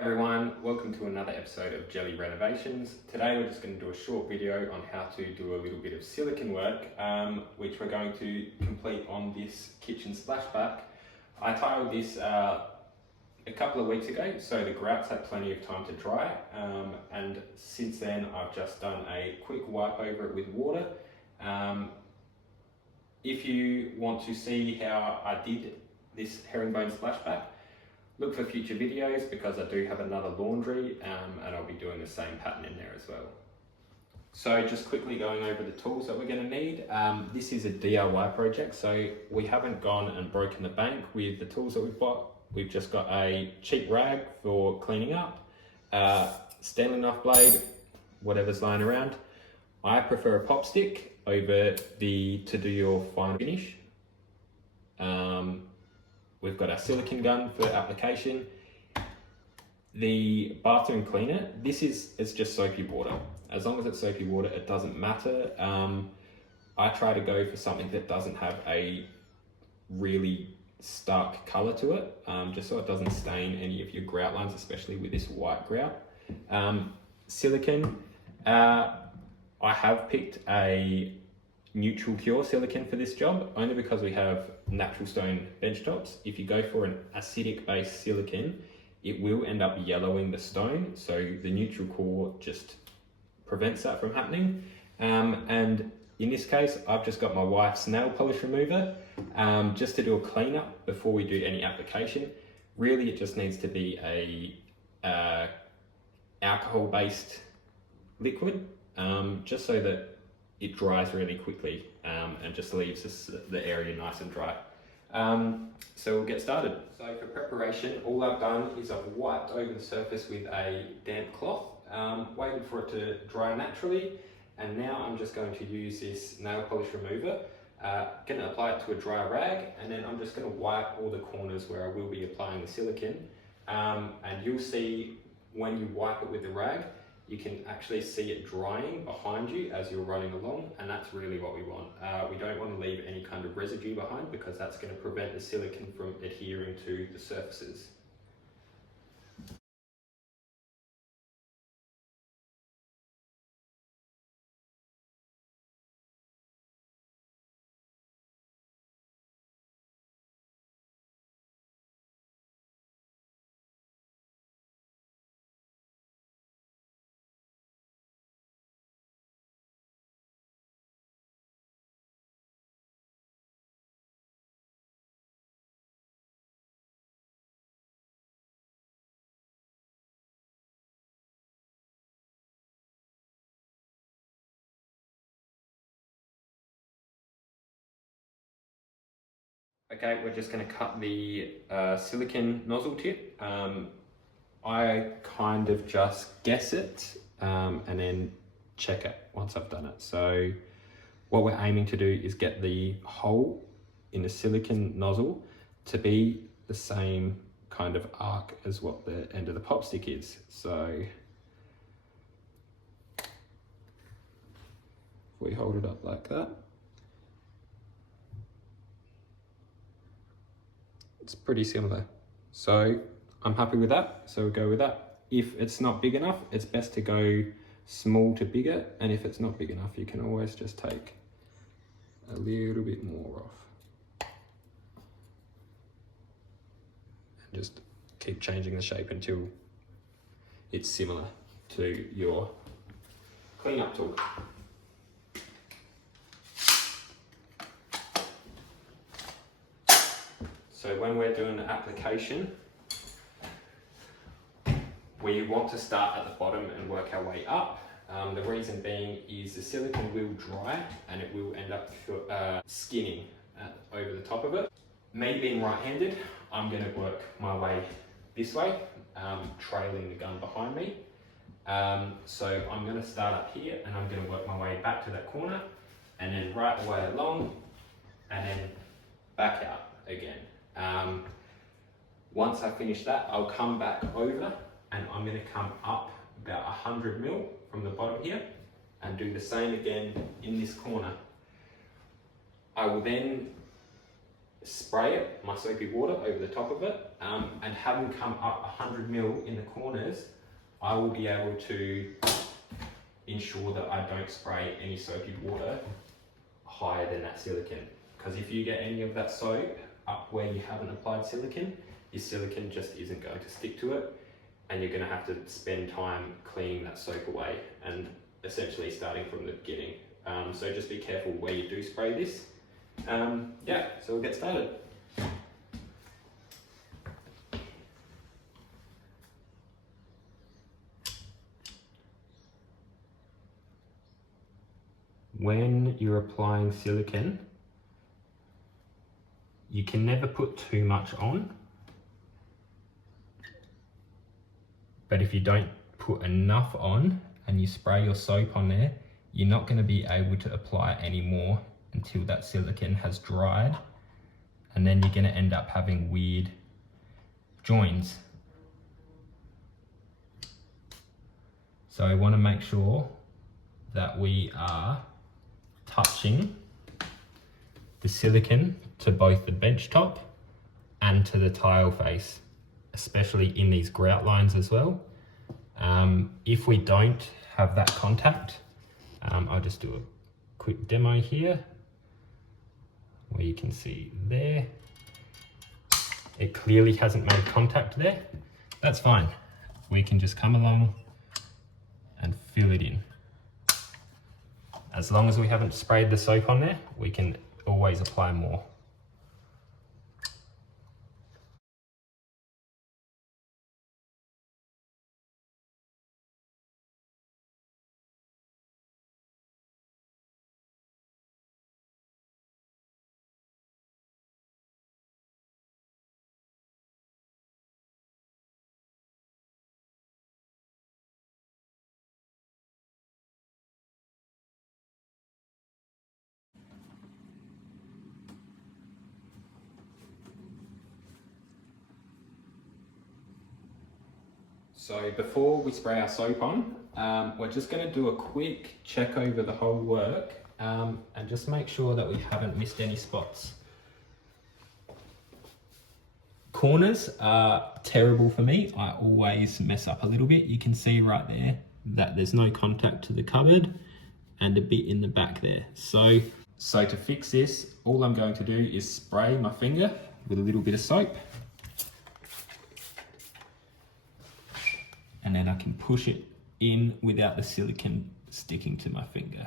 Everyone, welcome to another episode of Jelly Renovations. Today we're just going to do a short video on how to do a little bit of silicone work, which we're going to complete on this kitchen splashback. I tiled this a couple of weeks ago, so the grouts had plenty of time to dry, and since then I've just done a quick wipe over it with water. If you want to see how I did this herringbone splashback, look for future videos because I do have another laundry and I'll be doing the same pattern in there as well. So just quickly going over the tools that we're going to need. This is a DIY project, so we haven't gone and broken the bank with the tools that we've got. We've just got a cheap rag for cleaning up, Stanley knife blade, whatever's lying around. I prefer a pop stick over to do your final finish. We've got our silicone gun for application. The bathroom cleaner, it's just soapy water. As long as it's soapy water, it doesn't matter. I try to go for something that doesn't have a really stark color to it, just so it doesn't stain any of your grout lines, especially with this white grout. Silicone, I have picked a neutral cure silicone for this job, only because we have natural stone bench tops. If you go for an acidic based silicone, it will end up yellowing the stone, so the neutral core just prevents that from happening. And in this case, I've just got my wife's nail polish remover, just to do a cleanup before we do any application. Really, it just needs to be a alcohol based liquid, just so that it dries really quickly and just leaves the area nice and dry. So we'll get started. So for preparation, all I've done is I've wiped over the surface with a damp cloth, waited for it to dry naturally, and now I'm just going to use this nail polish remover. Going to apply it to a dry rag, and then I'm just going to wipe all the corners where I will be applying the silicone. And you'll see when you wipe it with the rag, you can actually see it drying behind you as you're running along, and that's really what we want. We don't want to leave any kind of residue behind because that's going to prevent the silicone from adhering to the surfaces. Okay, we're just going to cut the silicone nozzle tip. I kind of just guess it and then check it once I've done it. So what we're aiming to do is get the hole in the silicone nozzle to be the same kind of arc as what the end of the pop stick is. So if we hold it up like that, it's pretty similar. So I'm happy with that, so we'll go with that. If it's not big enough, it's best to go small to bigger, and if it's not big enough, you can always just take a little bit more off. And just keep changing the shape until it's similar to your cleanup tool. So when we're doing the application, we want to start at the bottom and work our way up. The reason being is the silicone will dry and it will end up skinning over the top of it. Me being right-handed, I'm going to work my way this way, trailing the gun behind me. So I'm going to start up here and I'm going to work my way back to that corner and then right the way along and then back out again. Once I finish that, I'll come back over and I'm going to come up about 100 mil from the bottom here and do the same again in this corner. I will then spray it, my soapy water over the top of it, and have them come up 100 mil in the corners, I will be able to ensure that I don't spray any soapy water higher than that silicone. Because if you get any of that soap up where you haven't applied silicone, your silicone just isn't going to stick to it, and you're going to have to spend time cleaning that soap away and essentially starting from the beginning. So just be careful where you do spray this. Yeah, so we'll get started. When you're applying silicone, you can never put too much on, but if you don't put enough on and you spray your soap on there, you're not going to be able to apply any more until that silicone has dried, and then you're going to end up having weird joins. So I want to make sure that we are touching the silicone to both the bench top and to the tile face, especially in these grout lines as well. If we don't have that contact, I'll just do a quick demo here where you can see there, it clearly hasn't made contact there. That's fine. We can just come along and fill it in. As long as we haven't sprayed the soap on there, we can always apply more. So before we spray our soap on, we're just going to do a quick check over the whole work and just make sure that we haven't missed any spots. Corners are terrible for me. I always mess up a little bit. You can see right there that there's no contact to the cupboard and a bit in the back there. So to fix this, all I'm going to do is spray my finger with a little bit of soap. And then I can push it in without the silicone sticking to my finger.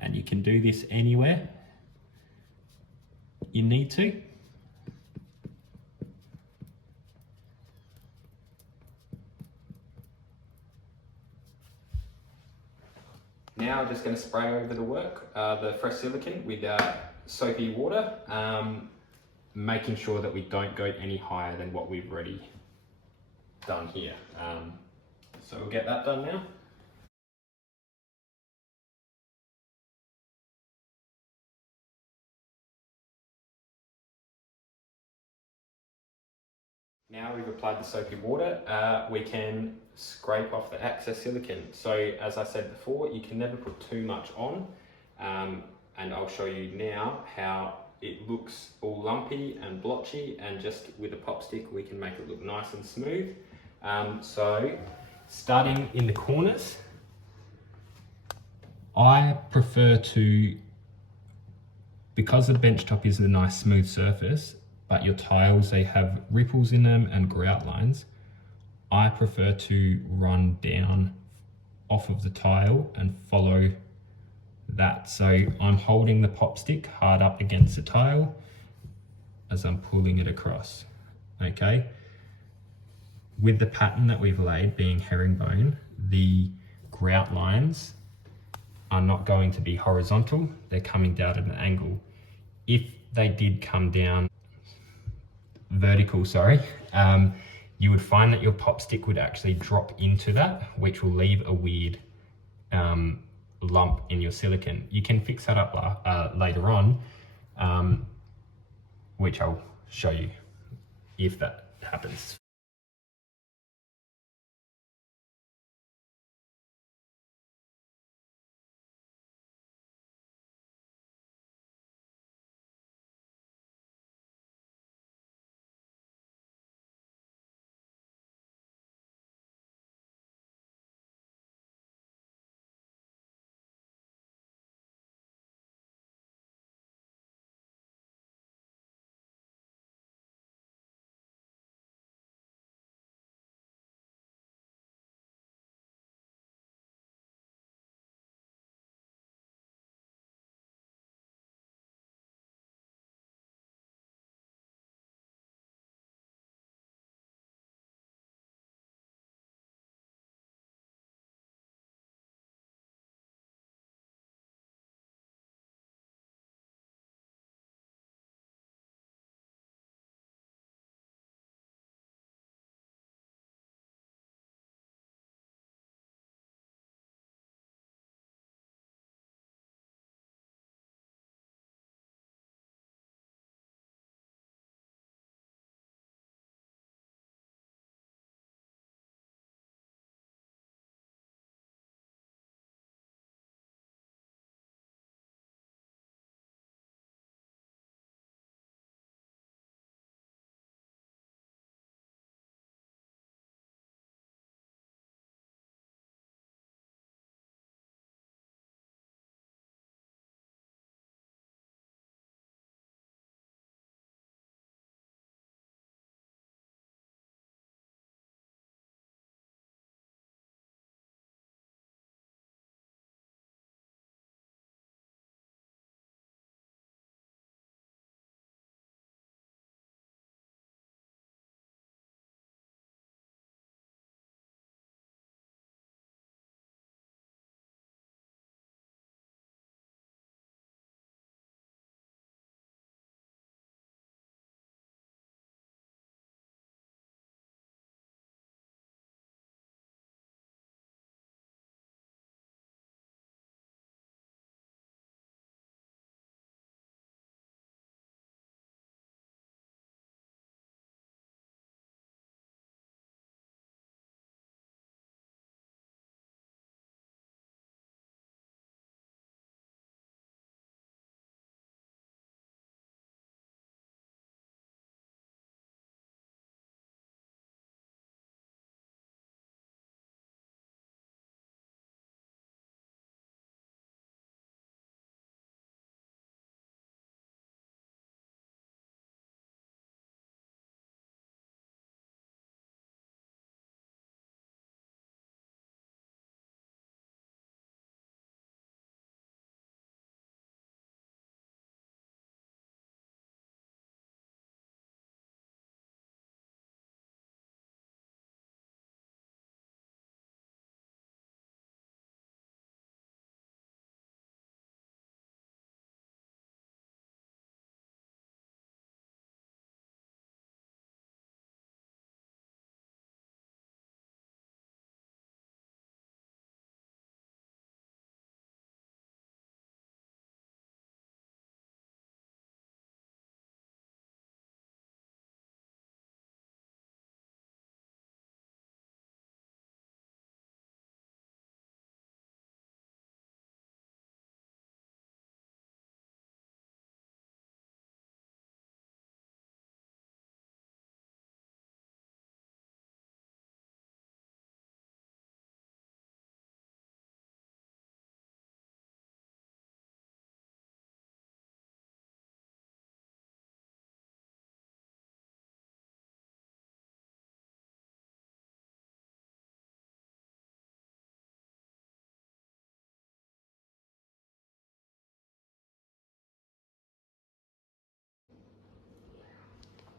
And you can do this anywhere you need to. Now I'm just going to spray over the work, the fresh silicone with soapy water, making sure that we don't go any higher than what we've already done here. So we'll get that done now. Now we've applied the soapy water, we can scrape off the excess silicone. So as I said before, you can never put too much on, and I'll show you now how it looks all lumpy and blotchy, and just with a pop stick we can make it look nice and smooth. So starting in the corners, I prefer to, because the bench top is a nice smooth surface, but your tiles, they have ripples in them and grout lines, I prefer to run down off of the tile and follow that. So I'm holding the pop stick hard up against the tile as I'm pulling it across, okay? With the pattern that we've laid being herringbone, the grout lines are not going to be horizontal, they're coming down at an angle. If they did come down vertical, you would find that your pop stick would actually drop into that, which will leave a weird lump in your silicone. You can fix that up later on, which I'll show you if that happens.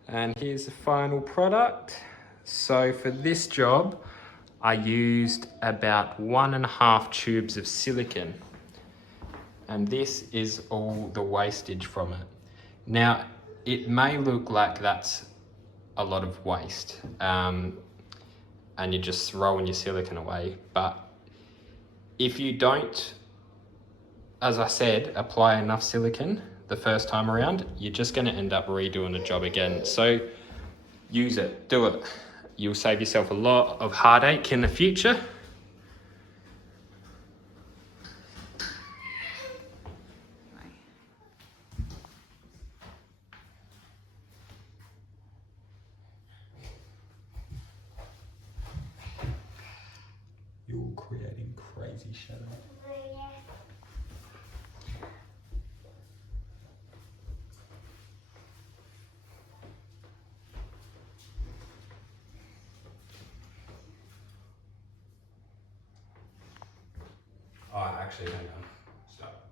And here's the final product. So for this job, I used about 1.5 tubes of silicone. And this is all the wastage from it. Now, it may look like that's a lot of waste, and you're just throwing your silicone away, but if you don't, as I said, apply enough silicone the first time around, you're just going to end up redoing the job again. So use it, do it. You'll save yourself a lot of heartache in the future. You're creating crazy shadow. Oh, actually, hang on. Stop.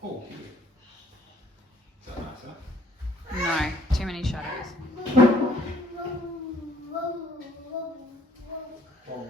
Oh, here. Is that nicer? No, too many shadows. Well,